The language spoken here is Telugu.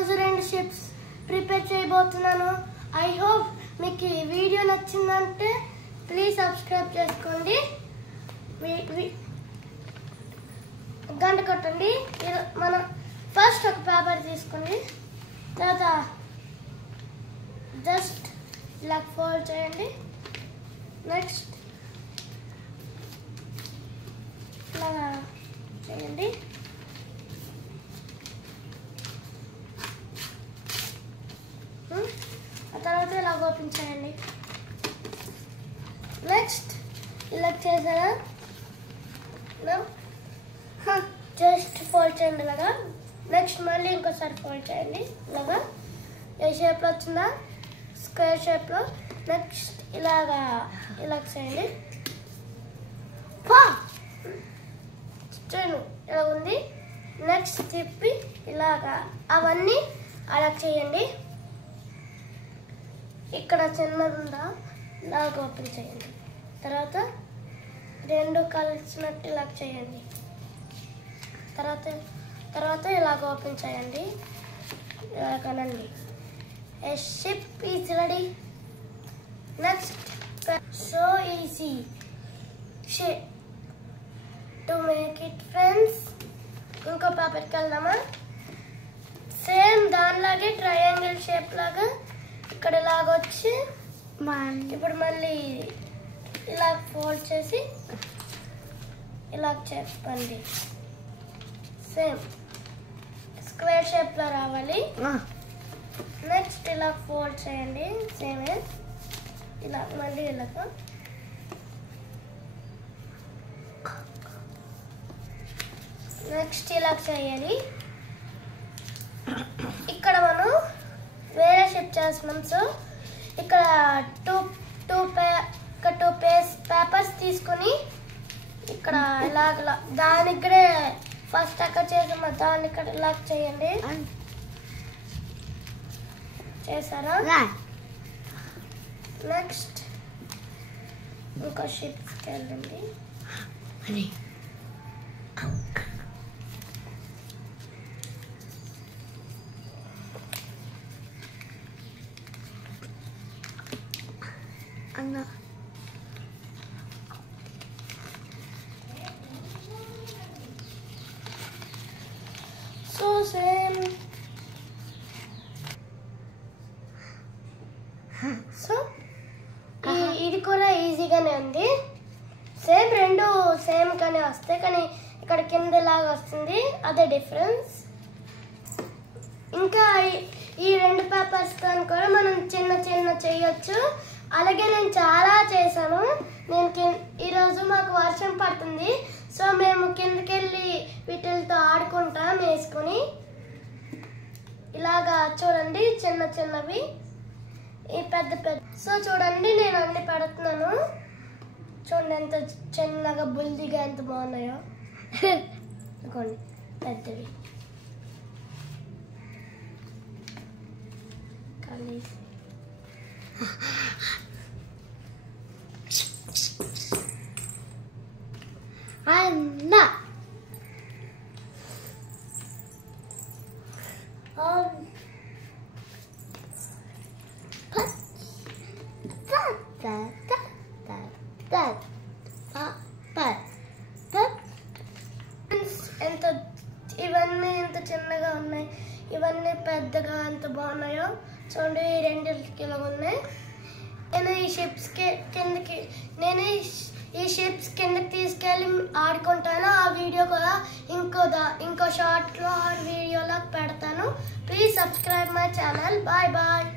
ఈరోజు 2 షేప్స్ ప్రిపేర్ చేయబోతున్నాను. ఐ హోప్ మీకు ఈ వీడియో నచ్చిందంటే ప్లీజ్ సబ్స్క్రైబ్ చేసుకోండి, గంట కొట్టండి. మనం ఫస్ట్ ఒక పేపర్ తీసుకొని తర్వాత జస్ట్ ఇలా ఫోల్డ్ చేయండి. నెక్స్ట్ ఇలా చేయండి. ఆ తర్వాత ఇలా ఓపెన్ చేయండి. నెక్స్ట్ ఇలా చేసారా, జస్ట్ ఫోల్డ్ చేయండి ఇలాగా. నెక్స్ట్ మళ్ళీ ఇంకోసారి ఫోల్డ్ చేయండి ఇలాగా. ఏ షేప్లో వచ్చిందా, స్క్వేర్ షేప్లో. నెక్స్ట్ ఇలాగా చేయండి. చూడండి ఇలా ఉంది. నెక్స్ట్ తిప్పి ఇలాగా అవన్నీ అలా చేయండి. ఇక్కడ చిన్నది ఉందా ఇలాగ ఓపెన్ చేయండి. తర్వాత 2 కలిసినట్టు ఇలా చేయండి. తర్వాత ఇలాగ ఓపెన్ చేయండి. ఇలాగనండి. A ship is ready. Next, so easy shape to make it, friends. ఇంకో పేపర్కి వెళ్దామా? సేమ్ దానిలాగే ట్రయాంగిల్ షేప్ లాగా ఇక్కడ ఇలాగొచ్చి ఇప్పుడు మళ్ళీ ఇలా ఫోల్డ్ చేసి ఇలా చెప్పండి. సేమ్ స్క్వేర్ షేప్లో రావాలి. నెక్స్ట్ ఇలా ఫోల్డ్ చేయండి. సేమ్ ఇలా మళ్ళీ ఇలాగా. నెక్స్ట్ ఇలా చేయాలి. ఇక్కడ మనం వేరే షేప్ చేస్తున్నాం. సో ఇక్కడ టూ పేపర్స్ తీసుకొని ఇక్కడ ఇలాగ దానిక్కడే ఫస్ట్ అక్కడ చేసామా దాన్ని ఇక్కడ ఇలా చేయండి. చేసారా? నెక్స్ట్ ఇంకో షేప్స్కి వెళ్ళండి. అన్నా సో సేమ్. సో ఇది కూడా ఈజీగానే ఉంది. సేమ్ 2 సేమ్ గానే వస్తాయి, కానీ ఇక్కడ కింద లాగా వస్తుంది, అదే డిఫరెన్స్. ఇంకా ఈ 2 పేపర్స్ తో కూడా మనం చిన్న చేయొచ్చు. అలాగే నేను చాలా చేశాను. ఈరోజు మాకు వర్షం పడుతుంది, సో మేము కిందకి వెళ్ళి వీటితో ఆడుకుంటాం వేసుకొని. ఇలాగా చూడండి, చిన్నవి, ఈ పెద్ద. సో చూడండి నేను అన్ని పెడుతున్నాను. చూడండి ఎంత చిన్నగా బుల్దిగా ఎంత బాగున్నాయో. ఇదిగోండి పెద్దవి కలిసి. అన్నా ఇవన్నీ ఎంత చిన్నగా ఉన్నాయి, ఇవన్నీ పెద్దగా ఎంత బాగున్నాయో చూడండి. ఈ 2 ఇలా ఉన్నాయి. నేను ఈ షేప్స్ కిందకి తీసుకెళ్ళి ఆడుకుంటాను. ఆ వీడియో కూడా ఇంకో షార్ట్లో వీడియోలో పెడతాను. Please subscribe my channel. Bye bye.